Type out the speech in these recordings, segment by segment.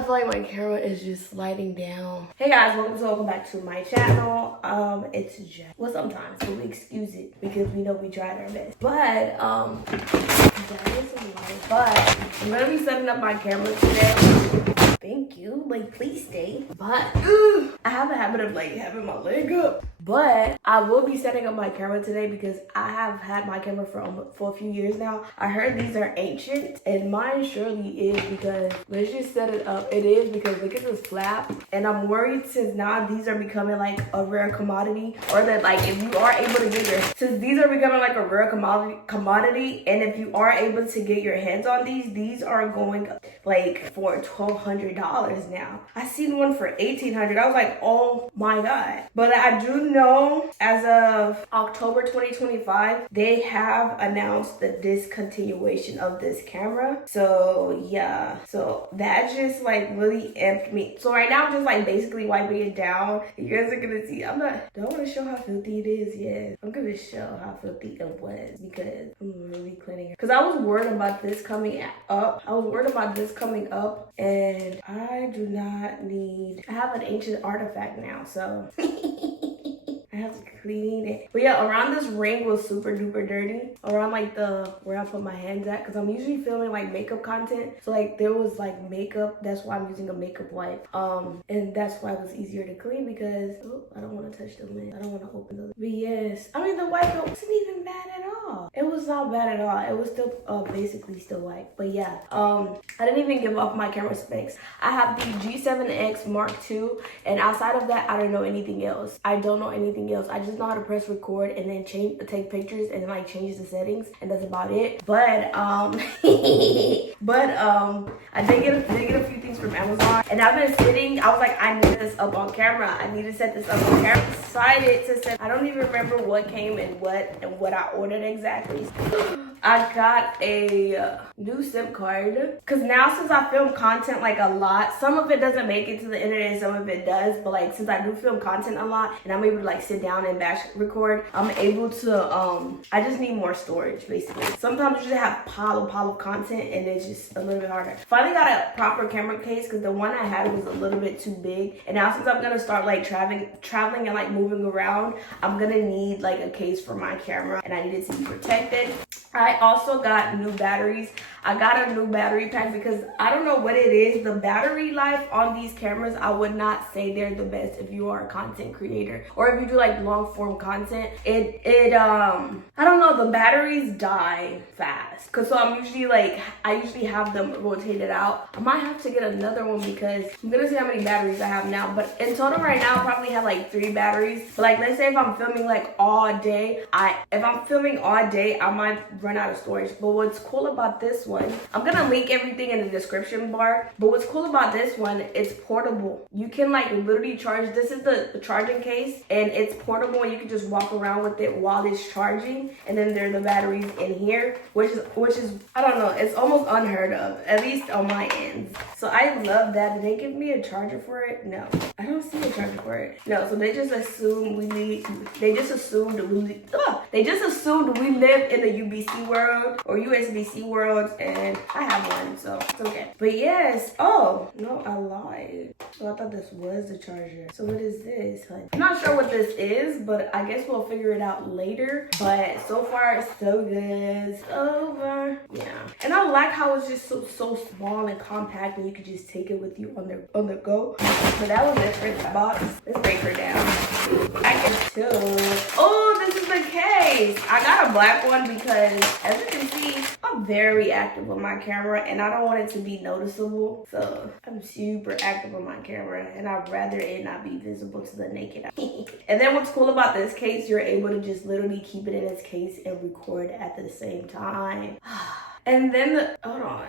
I feel like my camera is just sliding down. Hey guys, welcome back to my channel. It's Jack. Well, sometimes, so we excuse it because we know we tried our best. But that is a lot. But I'm gonna be setting up my camera today. Thank you. Like, please stay. But I have a habit of like having my leg up. But I will be setting up my camera today because I have had my camera for a few years now. I heard these are ancient, and mine surely is because let's just set it up. It is because look at this flap, and I'm worried since now these are becoming like a rare commodity, or that like if you are able to get since these are becoming like a rare commodity, and if you are able to get your hands on these are going like for $1,200 now. I seen one for $1,800. I was like, oh my god. But I do know as of October 2025, they have announced the discontinuation of this camera. So yeah, so that just like really amped me. So right now I'm just like basically wiping it down. You guys are gonna see. Don't want to show how filthy it is yet. I'm gonna show how filthy it was because I'm really cleaning it. Because I was worried about this coming up. And I do not need. I have an ancient artifact now, so. I have to clean it. But yeah, around this ring was super duper dirty. Around like where I put my hands at. Because I'm usually filming like makeup content. So like there was like makeup. That's why I'm using a makeup wipe. And that's why it was easier to clean because I don't want to touch the lid. I don't want to open the lid. But yes, I mean the wipe wasn't even bad at all. It was not bad at all. It was still basically still white. But yeah, I didn't even give off my camera specs. I have the G7X Mark II. And outside of that, I don't know anything else. I don't know anything else. I just know how to press record and then take pictures and like change the settings, and that's about it. But I did get a few things from Amazon, and I've been sitting. I was like, I need this up on camera. I need to set this up on camera. Decided to set. I don't even remember what came and what I ordered exactly. I got a new SIM card because now since I film content like a lot, some of it doesn't make it to the internet, some of it does, but like since I do film content a lot and I'm able to like sit down and batch record, I'm able to I just need more storage basically. Sometimes you just have pile of content and it's just a little bit harder. Finally got a proper camera case because the one I had was a little bit too big, and now since I'm gonna start like traveling and like moving around, I'm gonna need like a case for my camera, and I need it to be protected. I also got new batteries. I got a new battery pack because I don't know what it is. The battery life on these cameras, I would not say they're the best if you are a content creator or if you do like long form content. I don't know, the batteries die fast. So I usually have them rotated out. I might have to get another one because I'm gonna see how many batteries I have now. But in total right now, I probably have like 3 batteries. But like, let's say if I'm filming like all day, I might run out of storage. But what's cool about this one, I'm gonna link everything in the description bar, but what's cool about this one, it's portable. You can like literally charge. This is the charging case, and it's portable, and you can just walk around with it while it's charging. And then there are the batteries in here, which is I don't know, it's almost unheard of, at least on my end. So I love that. Did they give me a charger for it? No, I don't see a charger for it. No, so they just assumed they just assumed we live in the UBC world or USB-C world, and I have one, so it's okay. But yes, oh no, I lied. So I thought this was the charger. So what is this? I'm not sure what this is, but I guess we'll figure it out later. But so far it's so good. It's over. Yeah, and I like how it's just so small and compact, and you could just take it with you on the go. So that was it for the box. Let's break her down. I can too. Oh, this is the case. I got a black one because, as you can see, I'm very active with my camera and I don't want it to be noticeable. So I'm super active with my camera and I'd rather it not be visible to the naked eye. And then what's cool about this case, you're able to just literally keep it in its case and record at the same time. And then hold on,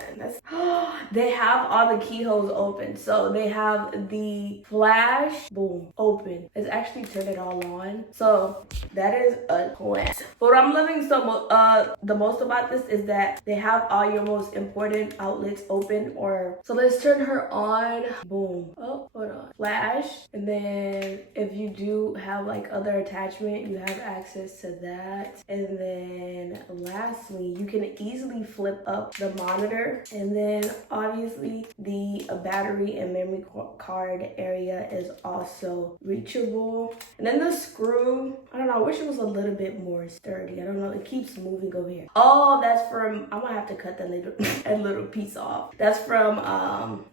they have all the keyholes open. So they have the flash, boom, open. Let's actually turn it all on. So that is a plan. But what I'm loving the most about this is that they have all your most important outlets open. So let's turn her on. Boom. Oh, hold on. Flash. And then if you do have like other attachment, you have access to that. And then lastly, you can easily flip up the monitor. And then obviously the battery and memory card area is also reachable. And then the screw, I don't know, I wish it was a little bit more sturdy. I don't know, it keeps moving over here. Oh, that's from, I'm gonna have to cut that little piece off. That's from,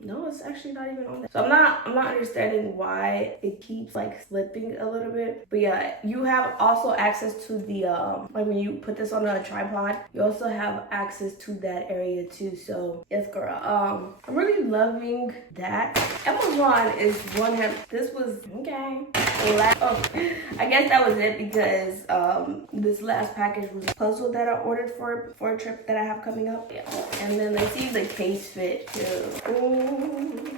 no, it's actually not even on there. So I'm not understanding why it keeps like slipping a little bit. But yeah, you have also access to the, like when you put this on a tripod, you also have access to that area too. So yes, girl, I'm really loving that. Amazon is one that, this was, okay. Oh, I guess that was it because this last package was a puzzle that I ordered for a trip that I have coming up. Yeah. And then let's see if the case fit too. Ooh.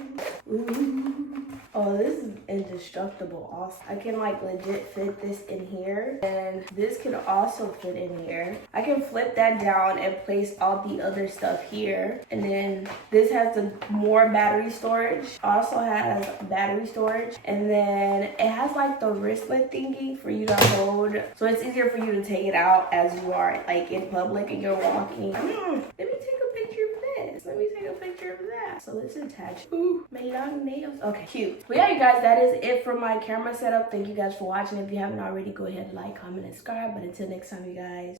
Ooh. Oh, this is indestructible. Awesome. I can like legit fit this in here, and this can also fit in here. I can flip that down and place all the other stuff here. And then this has the more battery storage. Also has battery storage, and then it has like the wristlet thingy for you to hold, so it's easier for you to take it out as you are like in public and you're walking. Let me take a picture of this. Let me take a picture of that. So let's attach. Ooh, my long nails. Okay, cute. But yeah, you guys, that is it for my camera setup. Thank you guys for watching. If you haven't already, go ahead, like, comment, and subscribe. But until next time, you guys.